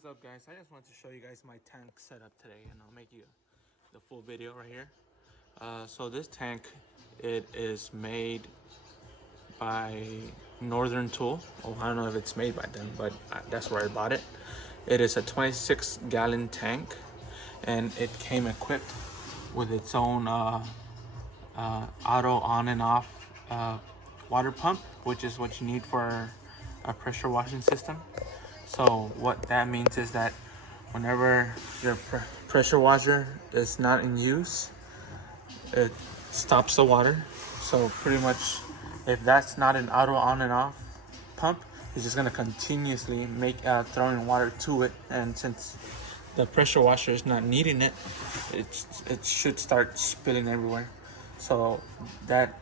What is up, guys? I just wanted to show you guys my tank setup today, and I'll make you the full video right here. So this tank, it is made by Northern Tool. Oh, I don't know if it's made by them, but that's where I bought it. It is a 26-gallon tank, and it came equipped with its own auto on and off water pump, which is what you need for a pressure washing system. So what that means is that whenever your pressure washer is not in use, it stops the water. So pretty much, if that's not an auto on and off pump, it's just gonna continuously make throwing water to it, and since the pressure washer is not needing it, it should start spilling everywhere. So that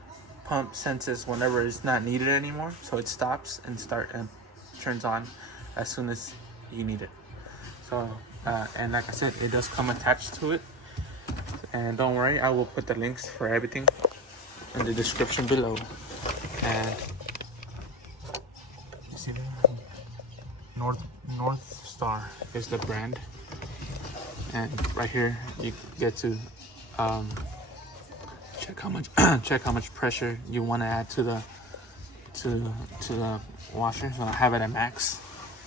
pump senses whenever it's not needed anymore, so it stops and turns on as soon as you need it. So and like I said, it does come attached to it, and don't worry, I will put the links for everything in the description below. And you see that? North Star is the brand, and right here you get to check how much pressure you want to add to the washer. So I have it at max.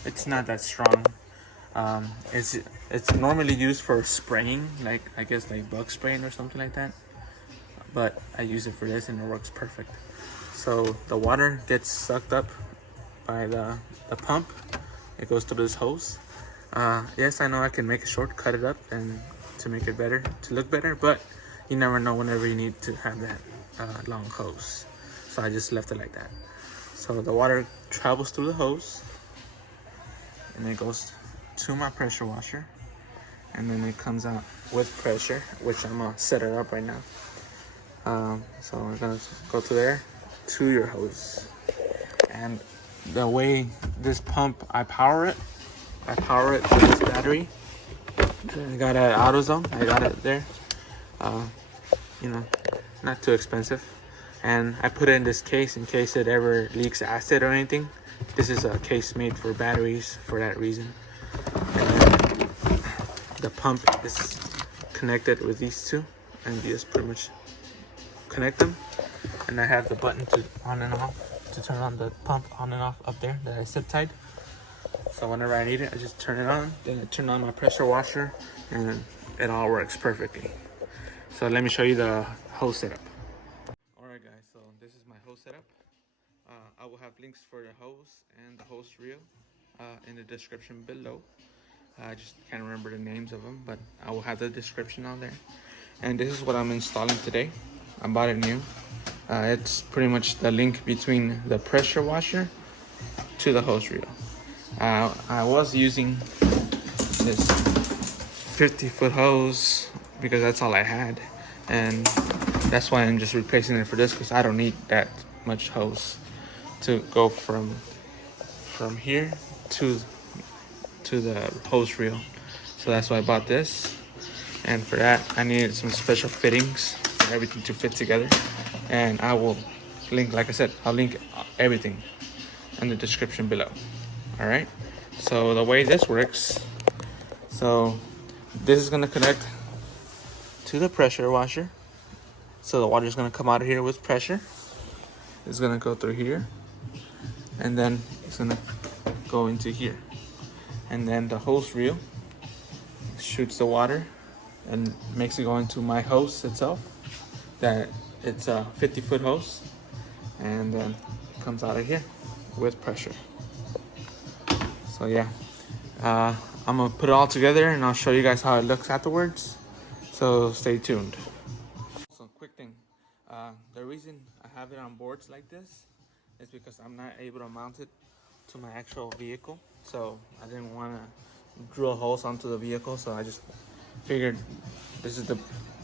It's not that strong. It's normally used for spraying, like I guess like bug spraying or something like that, but I use it for this and it works perfect. So the water gets sucked up by the pump. It goes to this hose. Yes, I know I can make a shortcut it up and to make it better, to look better, but you never know whenever you need to have that long hose. So I just left it like that. So the water travels through the hose, and it goes to my pressure washer, and then it comes out with pressure, which I'm gonna set it up right now. So we're gonna go to there, to your hose. And the way this pump, I power it with this battery. I got it at AutoZone. I got it there. You know, not too expensive. And I put it in this case in case it ever leaks acid or anything. This is a case made for batteries for that reason. And then the pump is connected with these two, and you just pretty much connect them. And I have the button to on and off, to turn on the pump on and off up there that I zip tied. So whenever I need it, I just turn it on. Then I turn on my pressure washer, and it all works perfectly. So let me show you the hose setup. Alright guys, so this is my hose setup. I will have links for the hose and the hose reel in the description below. I just can't remember the names of them, but I will have the description on there. And this is what I'm installing today. I bought it new. It's pretty much the link between the pressure washer to the hose reel. I was using this 50-foot hose because that's all I had, and that's why I'm just replacing it for this, because I don't need that much hose to go from here to the hose reel. So that's why I bought this, and for that I needed some special fittings for everything to fit together. And I will link, like I said, I'll link everything in the description below. All right, so the way this works, so this is going to connect to the pressure washer. So the water is going to come out of here with pressure. It's going to go through here, and then it's going to go into here, and then the hose reel shoots the water and makes it go into my hose itself. That it's a 50-foot hose, and then it comes out of here with pressure. So yeah, I'm gonna put it all together and I'll show you guys how it looks afterwards. So stay tuned. So quick thing, the reason I have it on boards like this is because I'm not able to mount it to my actual vehicle. So I didn't want to drill holes onto the vehicle, so I just figured this is the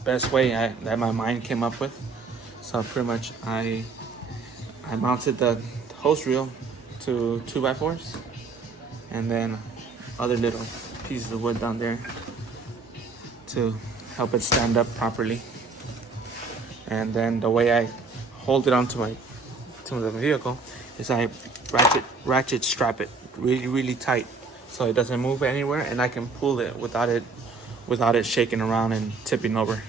best way that my mind came up with. So pretty much I mounted the hose reel to 2x4s, and then other little pieces of wood down there to help it stand up properly. And then the way I hold it onto the vehicle is I ratchet strap it really tight so it doesn't move anywhere, and I can pull it without it shaking around and tipping over.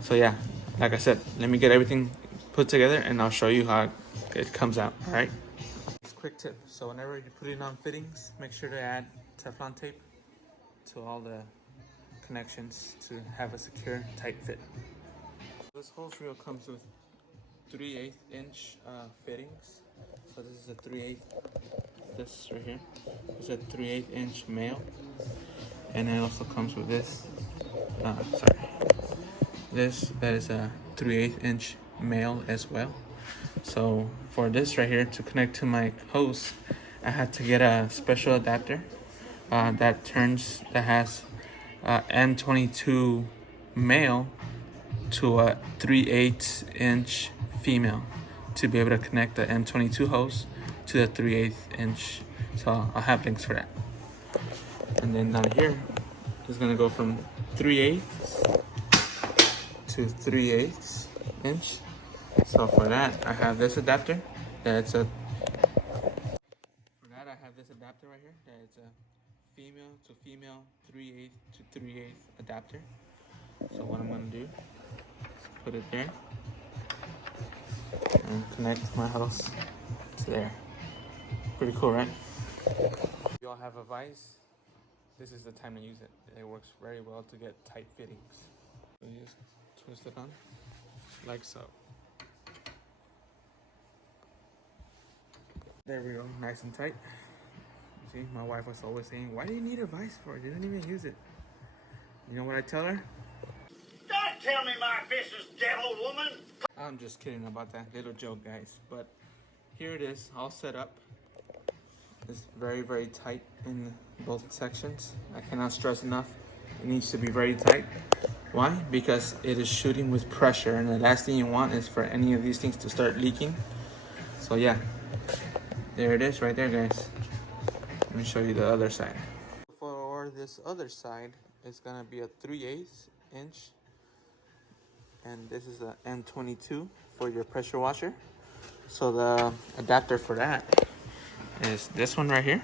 So yeah, like I said, let me get everything put together and I'll show you how it comes out. All right. Quick tip: so whenever you're putting on fittings, make sure to add Teflon tape to all the connections to have a secure, tight fit. This hose reel comes with 3/8 inch fittings. So this is a 3/8. This right here is a 3/8 inch male, and it also comes with this. That is a 3/8 inch male as well. So for this right here to connect to my hose, I had to get a special adapter that has M22 male to a 3/8 inch female to be able to connect the M22 hose to the 3/8 inch. So I'll have links for that. And then down here is gonna go from 3/8 to 3/8 inch. So for that, I have this adapter. For that, I have this adapter right here. It's a female to female 3/8 to 3/8 adapter. So what I'm gonna do is put it there and connect my hose to there. Pretty cool, right? If you all have a vise, this is the time to use it. It works very well to get tight fittings. So you just twist it on like so. There we go, nice and tight. See, my wife was always saying, why do you need a vise for? You didn't even use it. You know what I tell her? Don't tell me my business, devil woman! I'm just kidding about that little joke, guys. But here it is, all set up. It's very, very tight in both sections. I cannot stress enough, it needs to be very tight. Why? Because it is shooting with pressure, and the last thing you want is for any of these things to start leaking. So yeah, there it is right there, guys. Let me show you the other side. For this other side, it's gonna be a 3/8 inch, and this is a M22 for your pressure washer. So the adapter for that is this one right here.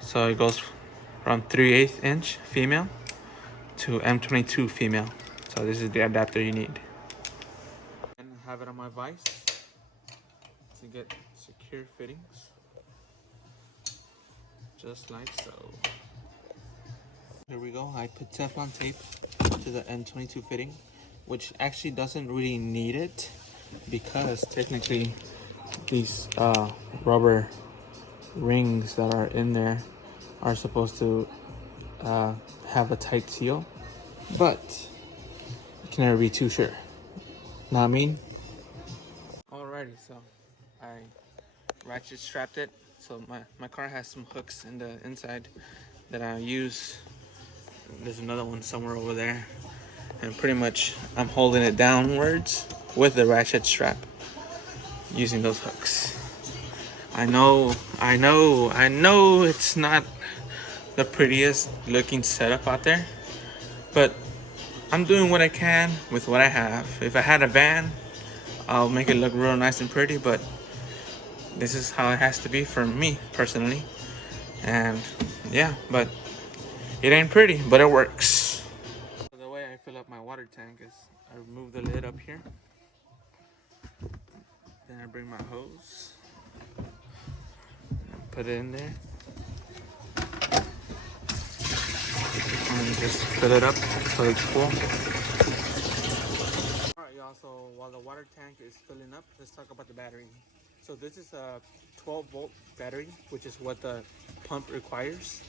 So it goes from 3/8 inch female to M22 female. So this is the adapter you need. And have it on my vise to get secure fittings, just like so. Here we go. I put Teflon tape to the M22 fitting, which actually doesn't really need it because technically these rubber rings that are in there are supposed to have a tight seal, but you can never be too sure. Know what I mean? Alrighty, so I ratchet strapped it. So my car has some hooks in the inside that I use. There's another one somewhere over there, and pretty much I'm holding it downwards with the ratchet strap using those hooks. I know it's not the prettiest looking setup out there, but I'm doing what I can with what I have. If I had a van, I'll make it look real nice and pretty, but this is how it has to be for me personally. And yeah, but it ain't pretty, but it works. So the way I fill up my water tank is I remove the lid up here, then I bring my hose, put it in there, and just fill it up so it's full. Alright y'all, so while the water tank is filling up, let's talk about the battery. So this is a 12-volt battery, which is what the pump requires.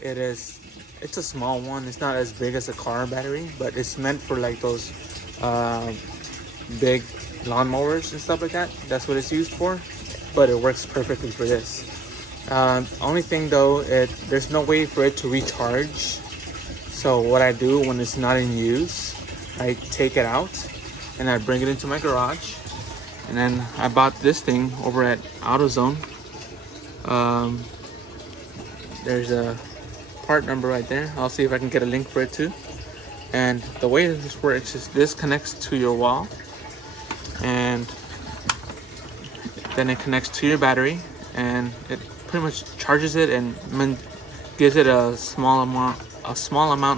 It's a small one. It's not as big as a car battery, but it's meant for like those big lawnmowers and stuff like that. That's what it's used for, but it works perfectly for this. Only thing though, there's no way for it to recharge. So what I do when it's not in use, I take it out and I bring it into my garage. And then I bought this thing over at AutoZone. There's a part number right there. I'll see if I can get a link for it too. And the way this works is this connects to your wall, and then it connects to your battery, and pretty much charges it and gives it a small amount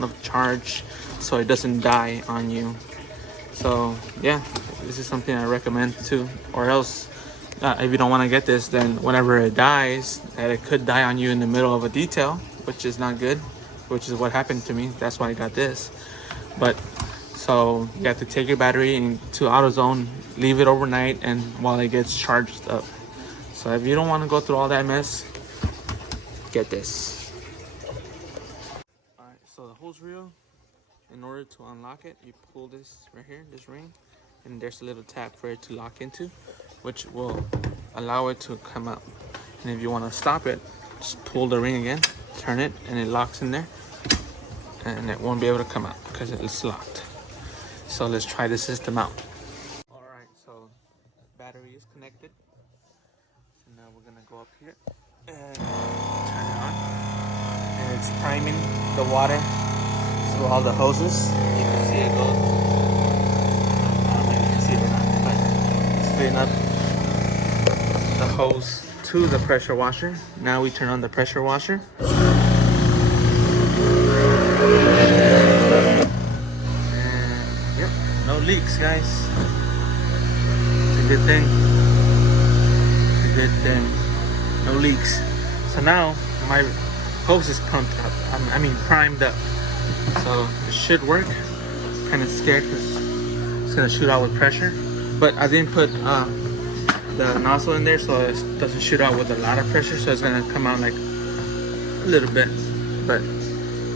of charge, so it doesn't die on you. So yeah, this is something I recommend too. Or else, if you don't want to get this, then whenever it dies, that it could die on you in the middle of a detail, which is not good, which is what happened to me. That's why I got this. But so you have to take your battery into AutoZone, leave it overnight, and while it gets charged up. So if you don't want to go through all that mess, get this. All right, so the hose reel, in order to unlock it, you pull this right here, this ring, and there's a little tab for it to lock into, which will allow it to come out. And if you want to stop it, just pull the ring again, turn it, and it locks in there, and it won't be able to come out because it's locked. So let's try the system out. All right, so battery is connected. So now we're gonna go up here and turn it on, and it's priming the water through all the hoses. You can see it goes. I don't know if you can see it or not, but it's filling up the hose to the pressure washer. Now we turn on the pressure washer. And yep, no leaks, guys. It's a good thing. It's a good thing. No leaks. So now my hose is pumped up. I mean primed up. So it should work. Kind of scared because it's gonna shoot out with pressure. But I didn't put the nozzle in there, so it doesn't shoot out with a lot of pressure. So it's gonna come out like a little bit. But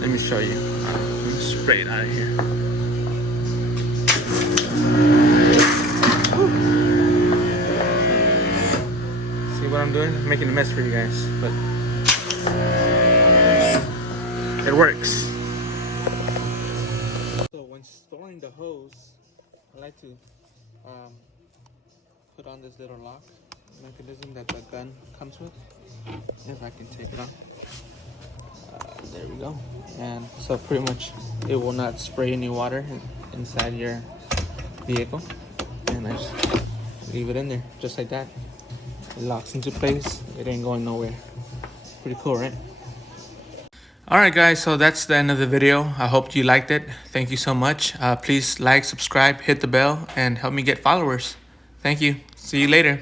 let me show you. Let me spray it out of here. See what I'm doing? I'm making a mess for you guys, but it works. So when storing the hose, I like to put on this little lock mechanism that the gun comes with. If I can take it off. There we go. And so pretty much it will not spray any water inside your vehicle. And I just leave it in there just like that. It locks into place. It ain't going nowhere. Pretty cool, right? Alright guys, so that's the end of the video. I hope you liked it. Thank you so much. Please like, subscribe, hit the bell, and help me get followers. Thank you. See you later.